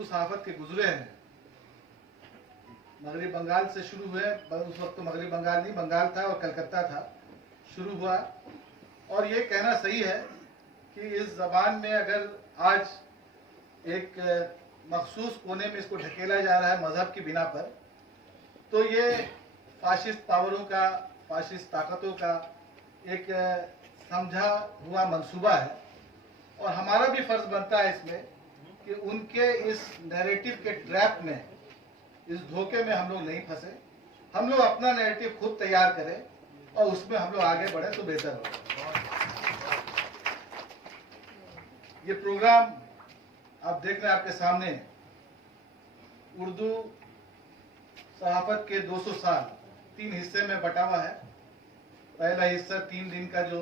उर्दू सहाफत के गुजरे हैं, मगरबी बंगाल से शुरू हुए। उस वक्त तो मगरबी बंगाल नहीं, बंगाल था और कलकत्ता था, शुरू हुआ। और ये कहना सही है कि इस जबान में अगर आज एक मखसूस कोने में इसको ढकेला जा रहा है मजहब की बिना पर, तो ये फाशिस्ट पावरों का, फाशिस्ट ताकतों का एक समझा हुआ मंसूबा है। और हमारा भी फर्ज बनता है इसमें कि उनके इस नैरेटिव के ट्रैप में, इस धोखे में हम लोग नहीं फंसे। हम लोग अपना नैरेटिव खुद तैयार करें और उसमें हम लोग आगे बढ़े तो बेहतर होगा। ये प्रोग्राम आप देख रहे हैं आपके सामने, उर्दू सहाफत के 200 साल 3 हिस्से में बटा हुआ है। पहला हिस्सा 3 दिन का जो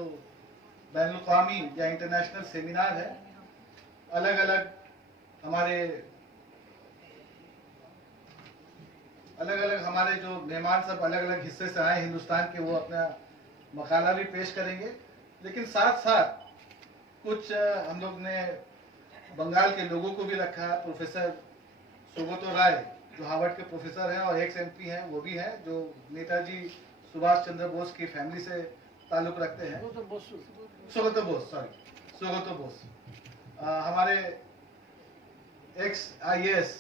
बैनुल-अक़वामी या इंटरनेशनल सेमिनार है, अलग अलग हमारे जो मेहमान सब अलग अलग हिस्से से आए हिंदुस्तान के, वो अपना मकाला भी पेश करेंगे। लेकिन साथ साथ कुछ हम लोग ने बंगाल के लोगों को भी रखा है। प्रोफेसर सुब्रतो राय जो हार्वर्ड के प्रोफेसर हैं और एक्स एमपी हैं, वो भी हैं, जो नेताजी सुभाष चंद्र बोस की फैमिली से ताल्लुक रखते हैं। सुब्रतो बोस हमारे एक्स IAS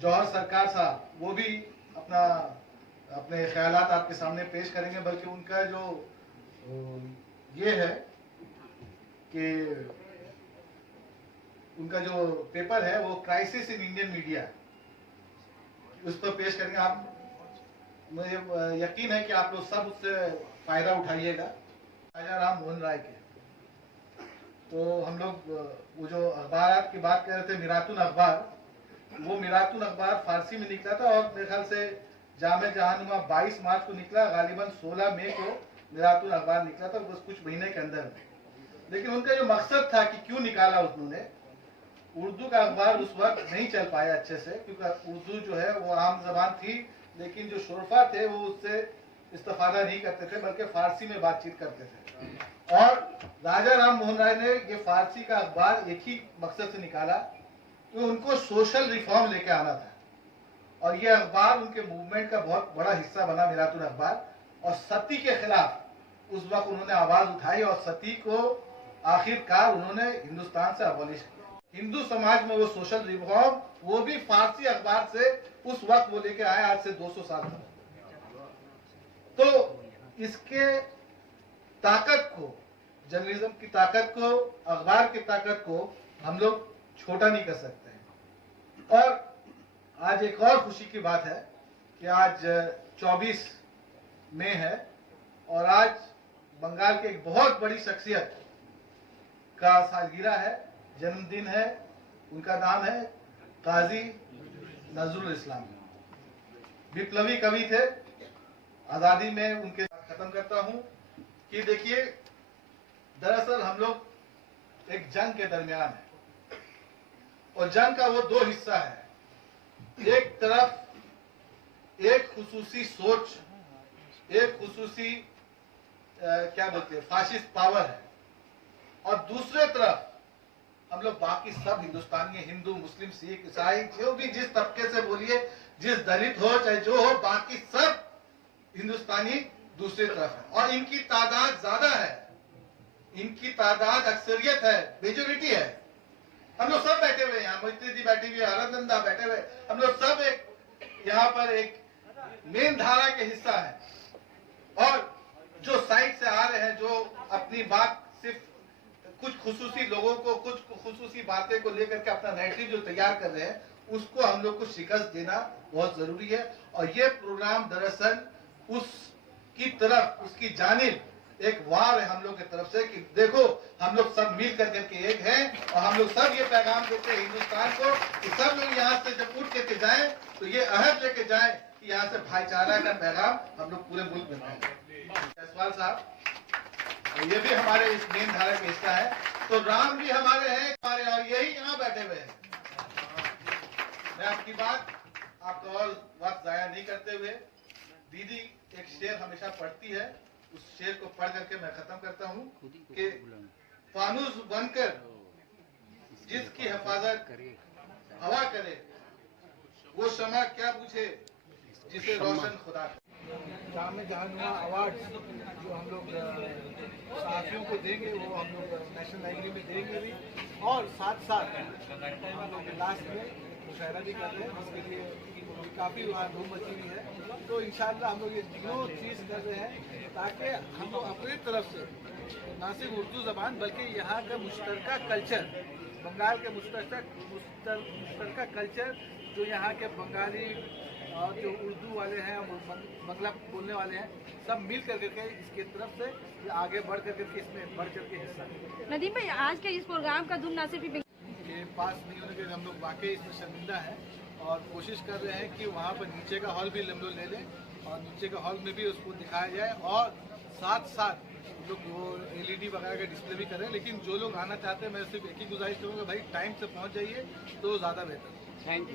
जौहर सरकार साहब, वो भी अपने ख्यालात आपके सामने पेश करेंगे। बल्कि उनका जो ये है कि उनका जो पेपर है वो क्राइसिस इन इंडियन मीडिया, उस पर पेश करेंगे। आप, मुझे यकीन है कि आप लोग सब उससे फायदा उठाइएगा। राजा राम मोहन राय के, तो हम लोग वो जो अखबार की बात कर रहे थे, मिरातुल अखबार, वो मिरातुल अखबार फारसी में निकला था और मेरे ख्याल से जामे जहानुमा 22 मार्च को निकला, गालिबन 16 मई को मिरातुल अखबार निकला था, बस कुछ महीने के अंदर में। लेकिन उनका जो मकसद था कि क्यों निकाला उन्होंने, उर्दू का अखबार उस वक्त नहीं चल पाया अच्छे से, क्योंकि उर्दू जो है वो आम जबान थी, लेकिन जो शुरफा थे वो उससे इस्तेफादा नहीं करते थे, बल्कि फारसी में बातचीत करते थे। और राजा राम मोहन राय ने ये फारसी का अखबार एक ही मकसद से निकाला कि उनको सोशल रिफॉर्म लेके आना था। और ये अखबार उनके मूवमेंट का बहुत बड़ा हिस्सा बना, मिरातुल अखबार। और सती के खिलाफ उस वक्त उन्होंने आवाज उठाई और सती को आखिरकार उन्होंने हिंदुस्तान से अबॉलिश किया। हिंदू समाज में वो सोशल रिफॉर्म, वो भी फारसी अखबार से उस वक्त वो लेके आए, आज से 200 साल पहले। तो इसके ताकत को, जर्नलिज्म की ताकत को, अखबार की ताकत को हम लोग छोटा नहीं कर सकते हैं। और आज एक और खुशी की बात है कि आज 24 मई है और आज बंगाल के एक बहुत बड़ी शख्सियत का सालगिरह है, जन्मदिन है। उनका नाम है काजी नजरुल इस्लाम। विप्लवी कवि थे। आजादी में उनके खत्म करता हूं कि देखिए, दरअसल हम लोग एक जंग के दरमियान है और जंग का वो 2 हिस्सा है। एक तरफ एक खुसूसी सोच, एक खुसूसी क्या बोलते हैं, फाशिस्ट पावर है, और दूसरे तरफ हम लोग बाकी सब हिंदुस्तानी, हिंदू, मुस्लिम, सिख, ईसाई, जो भी जिस तबके से बोलिए, जिस दलित हो चाहे जो हो, बाकी सब हिंदुस्तानी दूसरी तरफ है। और इनकी तादाद ज्यादा है, इनकी तादाद अक्सरियत है, मेजोरिटी है। हम लोग सब बैठे हुए हैं यहाँ, मोहिती दी बैठी हुई है, आनंदा बैठे हुए, हम लोग सब एक यहाँ पर एक मेन धारा के हिस्सा है। और जो साइड से आ रहे हैं, जो अपनी बात सिर्फ कुछ खुसूसी लोगों को, कुछ खुसूसी बातें को लेकर के अपना नैरेटिव जो तैयार कर रहे हैं, उसको हम लोग को शिकस्त देना बहुत जरूरी है। और ये प्रोग्राम दरअसल उसकी तरफ, उसकी जानिब एक वार है हम लोग की तरफ से कि देखो, हम लोग सब मिल करके एक हैं और हम लोग सब ये पैगाम देते हैं हिंदुस्तान को कि सब लोग यहाँ से जब उठ के जाएं तो ये अहद लेके जाएं कि यहाँ से भाईचारा का पैगाम हम लोग पूरे मुल्क में पाएं। जयसवाल साहब, ये भी हमारे इस मेन धारा का हिस्सा है। तो राम भी हमारे हैं, हमारे, और यही यहाँ बैठे हुए हैं। मैं आपकी बात, आपका और वक्त जाया नहीं करते हुए, दीदी एक शेर हमेशा पढ़ती है, उस शेर को पढ़ करके मैं खत्म करता हूँ कि फानूस बनकर जिसकी हिफाजत हवा करे, वो शमा क्या पूछे जिसे रोशन खुदा करे। जामे जहानुमा अवार्ड जो हम लोग साथियों को देंगे वो हम लोग नेशनल लाइब्रेरी में देंगे भी, और साथ साथ हम लोग लास्ट में मुशायरा भी कर रहे हैं, जिसके लिए काफ़ी वहाँ धूम मची हुई है। तो इंशाअल्लाह हम लोग ये तीनों चीज़ कर रहे हैं ताकि हम लोग अपनी तरफ से ना सिर्फ उर्दू ज़बान बल्कि यहाँ का मुश्तरका कल्चर, बंगाल के मुश्तरका कल्चर जो यहाँ के बंगाली और जो उर्दू वाले हैं, बंगला बोलने वाले हैं, सब मिल करके इसके तरफ से आगे बढ़ करके इसमें बढ़ चढ़ के हिस्सा लें। नदीम भाई, आज के इस प्रोग्राम का धूम ना सिर्फ ये पास नहीं होने के हम लोग वाकई इसमें शर्मिंदा हैं और कोशिश कर रहे हैं कि वहाँ पर नीचे का हॉल भी हम लोग ले लें और नीचे का हॉल में भी उसको दिखाया जाए, और साथ साथ हम लोग वो LED वगैरह का डिस्प्ले भी करें। लेकिन जो लोग आना चाहते हैं मैं सिर्फ एक ही गुजारिश करूँगा, भाई टाइम से पहुँच जाइए तो ज़्यादा बेहतर। Thank you.